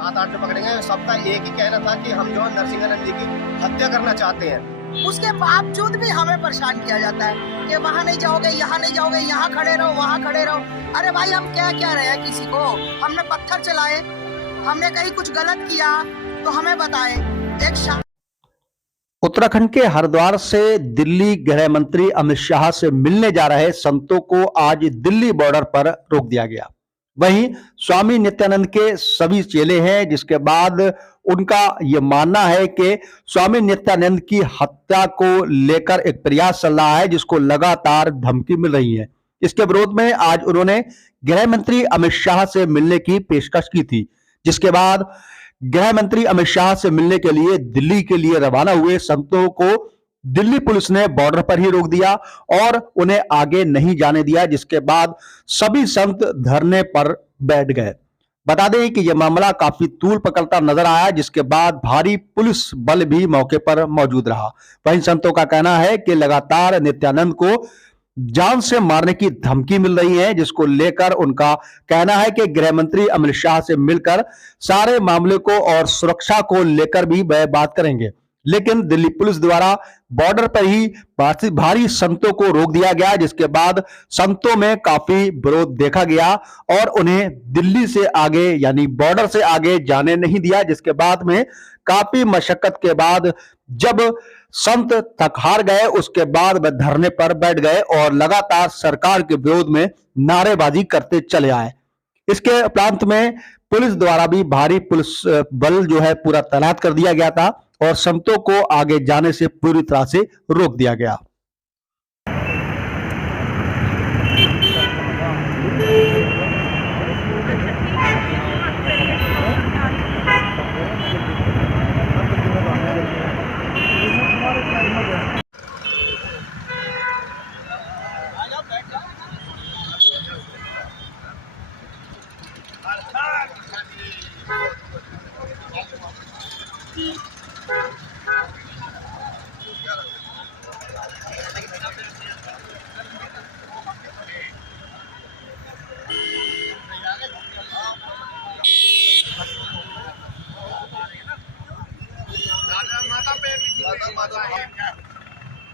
7-8 जो पकड़े गए सबका एक ही कहना था कि हम जो है नरसिंहानंद जी की हत्या करना चाहते हैं। उसके बावजूद भी हमें परेशान किया जाता है कि वहाँ नहीं जाओगे, यहाँ नहीं जाओगे, यहाँ खड़े रहो, वहाँ खड़े रहो। अरे भाई हम क्या रहे हैं किसी को? हमने पत्थर चलाए, हमने कहीं कुछ गलत किया तो हमें बताएं। एक उत्तराखंड के हरिद्वार से दिल्ली गृह मंत्री अमित शाह से मिलने जा रहे संतों को आज दिल्ली बॉर्डर पर रोक दिया गया। वहीं स्वामी नित्यानंद के सभी चेले हैं, जिसके बाद उनका यह मानना है कि स्वामी नित्यानंद की हत्या को लेकर एक प्रयास चल रहा है, जिसको लगातार धमकी मिल रही है। इसके विरोध में आज उन्होंने गृह मंत्री अमित शाह से मिलने की पेशकश की थी, जिसके बाद गृह मंत्री अमित शाह से मिलने के लिए दिल्ली के लिए रवाना हुए संतों को दिल्ली पुलिस ने बॉर्डर पर ही रोक दिया और उन्हें आगे नहीं जाने दिया, जिसके बाद सभी संत धरने पर बैठ गए। बता दें कि यह मामला काफी तूल पकड़ता नजर आया, जिसके बाद भारी पुलिस बल भी मौके पर मौजूद रहा। वहीं संतों का कहना है कि लगातार नित्यानंद को जान से मारने की धमकी मिल रही है, जिसको लेकर उनका कहना है कि गृह मंत्री अमित शाह से मिलकर सारे मामले को और सुरक्षा को लेकर भी वह बात करेंगे। लेकिन दिल्ली पुलिस द्वारा बॉर्डर पर ही भारी संतों को रोक दिया गया, जिसके बाद संतों में काफी विरोध देखा गया और उन्हें दिल्ली से आगे यानी बॉर्डर से आगे जाने नहीं दिया, जिसके बाद में काफी मशक्कत के बाद जब संत थक हार गए, उसके बाद वह धरने पर बैठ गए और लगातार सरकार के विरोध में नारेबाजी करते चले आए। इसके उपरांत में पुलिस द्वारा भी भारी पुलिस बल जो है पूरा तैनात कर दिया गया था और संतों को आगे जाने से पूरी तरह से रोक दिया गया।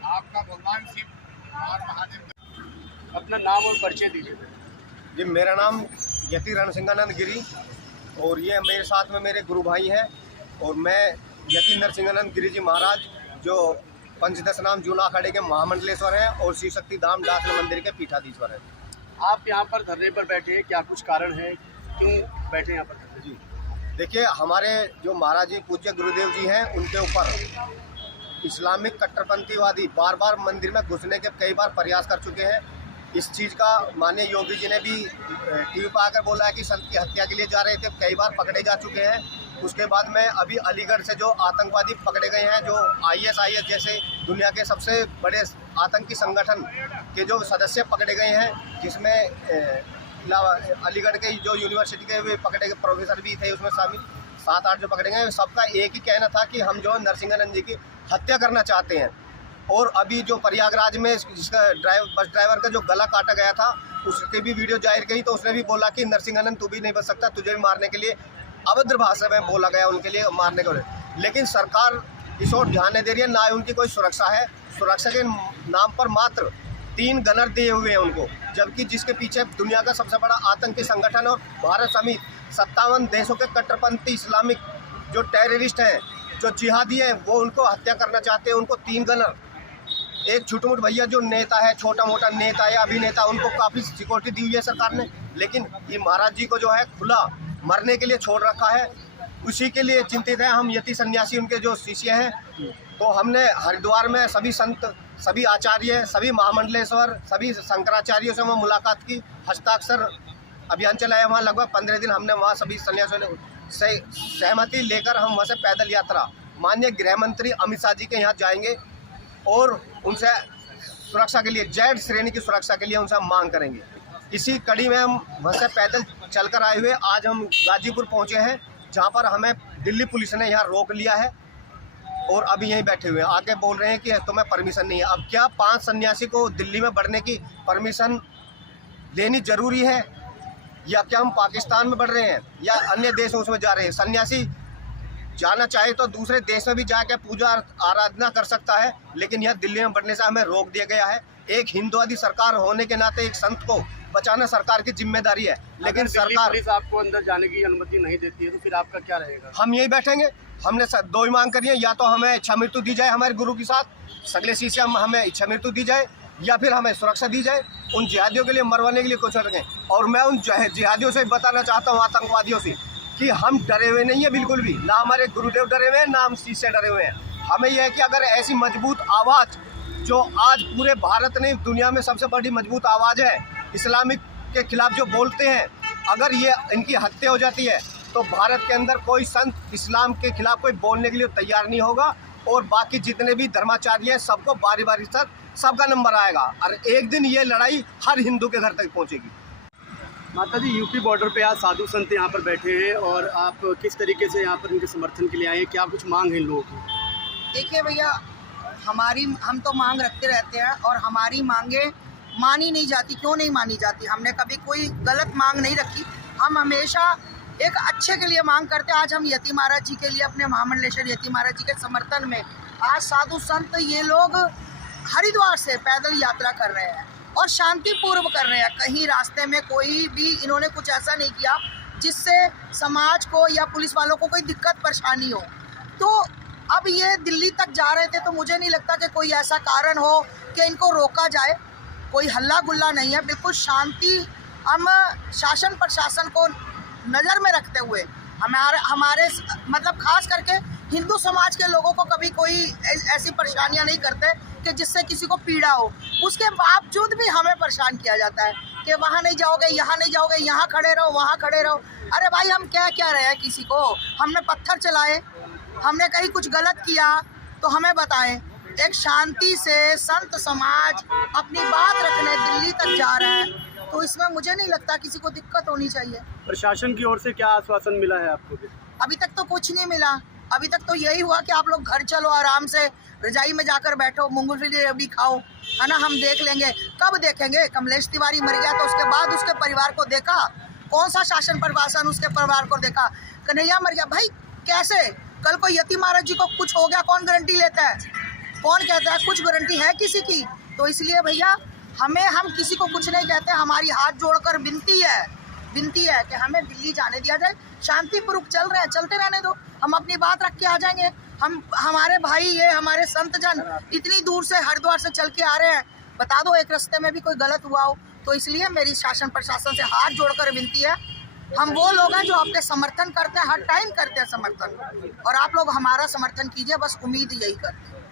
आपका भगवान शिव और महादेव। अपना नाम और परिचय दीजिए। जी, मेरा नाम यति रणसिंहानंद गिरी और ये मेरे साथ में मेरे गुरु भाई हैं और मैं यति नरसिंहानंद गिरी जी महाराज जो पंचदश नाम जूना अखाड़े के महामंडलेश्वर हैं और शिव शक्ति धाम डाकन मंदिर के पीठाधीश्वर हैं। आप यहाँ पर धरने पर बैठे हैं, क्या कुछ कारण है, क्यों बैठे यहाँ पर? जी देखिए, हमारे जो महाराज जी पूज्य गुरुदेव जी हैं, उनके ऊपर इस्लामिक कट्टरपंथीवादी बार बार मंदिर में घुसने के कई बार प्रयास कर चुके हैं। इस चीज़ का माननीय योगी जी ने भी टीवी पर आकर बोला है कि संत की हत्या के लिए जा रहे थे, कई बार पकड़े जा चुके हैं। उसके बाद में अभी अलीगढ़ से जो आतंकवादी पकड़े गए हैं, जो ISIS जैसे दुनिया के सबसे बड़े आतंकी संगठन के जो सदस्य पकड़े गए हैं, जिसमें अलीगढ़ के जो यूनिवर्सिटी के वे पकड़े गए प्रोफेसर भी थे, उसमें शामिल 7-8 जो पकड़े गए, सबका एक ही कहना था कि हम जो नरसिंहानंद जी की हत्या करना चाहते हैं। और अभी जो प्रयागराज में जिसका बस ड्राइवर का जो गला काटा गया था, उसकी भी वीडियो जाहिर गई, तो उसने भी बोला कि नरसिंहानंद तू भी नहीं बच सकता, तुझे भी मारने के लिए अभद्र भाषा में बोला गया उनके लिए मारने को। लेकिन सरकार इस ओर ध्यान नहीं दे रही है, ना ही उनकी कोई सुरक्षा है। सुरक्षा के नाम पर मात्र 3 गनर दिए हुए हैं उनको, जबकि जिसके पीछे दुनिया का सबसे बड़ा आतंकी संगठन और भारत समेत 57 देशों के कट्टरपंथी इस्लामिक जो टेररिस्ट हैं, जो जिहादी हैं, वो उनको हत्या करना चाहते हैं। उनको 3 गनर, एक छुटमुट भैया जो नेता है, छोटा मोटा नेता या अभिनेता, उनको काफ़ी सिक्योरिटी दी हुई है सरकार ने, लेकिन ये महाराज जी को जो है खुला मरने के लिए छोड़ रखा है। उसी के लिए चिंतित है हम यति सन्यासी, उनके जो शिष्य हैं। तो हमने हरिद्वार में सभी संत, सभी आचार्य, सभी महामंडलेश्वर, सभी शंकराचार्यों से वहाँ मुलाकात की, हस्ताक्षर अभियान चलाया। वहाँ लगभग 15 दिन हमने वहाँ सभी सन्यासियों ने सहमति लेकर हम वहाँ से पैदल यात्रा माननीय गृह मंत्री अमित शाह जी के यहाँ जाएंगे और उनसे सुरक्षा के लिए, जेड श्रेणी की सुरक्षा के लिए उनसे हम मांग करेंगे। इसी कड़ी में हम वहाँ से पैदल चलकर आए हुए आज हम गाजीपुर पहुँचे हैं, जहाँ पर हमें दिल्ली पुलिस ने यहाँ रोक लिया है और अभी यहीं बैठे हुए हैं। आगे बोल रहे हैं कि तुम्हें परमिशन नहीं है। अब क्या 5 सन्यासी को दिल्ली में बढ़ने की परमिशन लेनी जरूरी है? या क्या हम पाकिस्तान में बढ़ रहे हैं या अन्य देशों में जा रहे हैं? सन्यासी जाना चाहे तो दूसरे देश में भी जाकर पूजा आराधना कर सकता है, लेकिन यह दिल्ली में बढ़ने से हमें रोक दिया गया है। एक हिंदुवादी सरकार होने के नाते एक संत को बचाना सरकार की जिम्मेदारी है, लेकिन सरकार पुलिस आपको अंदर जाने की अनुमति नहीं देती है तो फिर आपका क्या रहेगा? हम यही बैठेंगे। हमने दो ही मांग करी है, या तो हमें इच्छा मृत्यु दी जाए हमारे गुरु के साथ, सगले शीशे हमें इच्छा मृत्यु दी जाए, या फिर हमें सुरक्षा दी जाए। उन जिहादियों के लिए मरवाने के लिए कुछ रखें। और मैं उन जिहादियों से बताना चाहता हूँ, आतंकवादियों से, कि हम डरे हुए नहीं है बिल्कुल भी, ना हमारे गुरुदेव डरे हुए हैं, ना हम शीश से डरे हुए हैं। हमें यह है कि अगर ऐसी मजबूत आवाज़, जो आज पूरे भारत ने दुनिया में सबसे बड़ी मजबूत आवाज़ है, इस्लामिक के खिलाफ जो बोलते हैं, अगर ये इनकी हत्या हो जाती है तो भारत के अंदर कोई संत इस्लाम के खिलाफ कोई बोलने के लिए तैयार नहीं होगा, और बाकी जितने भी धर्माचार्य हैं सबको बारी बारी से सबका नंबर आएगा, और एक दिन ये लड़ाई हर हिंदू के घर तक पहुंचेगी। माता जी, यूपी बॉर्डर पे आज साधु संत यहाँ पर बैठे हैं और आप किस तरीके से यहाँ पर इनके समर्थन के लिए आए हैं? क्या कुछ मांग है इन लोगों की? देखिए भैया, हम तो मांग रखते रहते हैं और हमारी मांगे मानी नहीं जाती। क्यों नहीं मानी जाती? हमने कभी कोई गलत मांग नहीं रखी। हम हमेशा एक अच्छे के लिए मांग करते हैं। आज हम यति महाराज जी के लिए, अपने महामंडलेश्वर यति महाराज जी के समर्थन में आज साधु संत ये लोग हरिद्वार से पैदल यात्रा कर रहे हैं और शांतिपूर्व कर रहे हैं। कहीं रास्ते में कोई भी इन्होंने कुछ ऐसा नहीं किया जिससे समाज को या पुलिस वालों को कोई दिक्कत परेशानी हो। तो अब ये दिल्ली तक जा रहे थे, तो मुझे नहीं लगता कि कोई ऐसा कारण हो कि इनको रोका जाए। कोई हल्ला गुल्ला नहीं है, बिल्कुल शांति। हम शासन प्रशासन को नज़र में रखते हुए हमारे मतलब खास करके हिंदू समाज के लोगों को कभी कोई ऐसी परेशानियां नहीं करते कि जिससे किसी को पीड़ा हो। उसके बावजूद भी हमें परेशान किया जाता है कि वहाँ नहीं जाओगे, यहाँ नहीं जाओगे, यहाँ खड़े रहो, वहाँ खड़े रहो। अरे भाई, हम क्या रहे हैं किसी को? हमने पत्थर चलाए, हमने कहीं कुछ गलत किया तो हमें बताएं। एक शांति से संत समाज अपनी बात रखने दिल्ली तक जा रहे हैं, तो इसमें मुझे नहीं लगता किसी को दिक्कत होनी चाहिए। प्रशासन की ओर से क्या आश्वासन मिला है आपको? अभी तक तो कुछ नहीं मिला। अभी तक तो यही हुआ कि आप लोग घर चलो, आराम से रजाई में जाकर बैठो, मूंगफली रेवड़ी खाओ, है ना, हम देख लेंगे। कब देखेंगे? कमलेश तिवारी मर गया तो उसके बाद उसके परिवार को देखा? कौन सा शासन प्रशासन उसके परिवार को देखा? कन्हैया मर गया, भाई कैसे? कल को यति महाराज जी को कुछ हो गया, कौन गारंटी लेता है? कौन कहता है? कुछ गारंटी है किसी की? तो इसलिए भैया, हम किसी को कुछ नहीं कहते। हमारी हाथ जोड़कर विनती है कि हमें दिल्ली जाने दिया जाए। शांतिपूर्वक चल रहे हैं, चलते रहने दो। हम अपनी बात रख के आ जाएंगे। हमारे भाई, ये हमारे संत जन इतनी दूर से हरिद्वार से चल के आ रहे हैं, बता दो एक रास्ते में भी कोई गलत हुआ हो। तो इसलिए मेरी शासन प्रशासन से हाथ जोड़कर विनती है। हम वो लोग हैं जो आपके समर्थन करते हैं, हर टाइम करते हैं समर्थन, और आप लोग हमारा समर्थन कीजिए, बस उम्मीद यही करते हैं।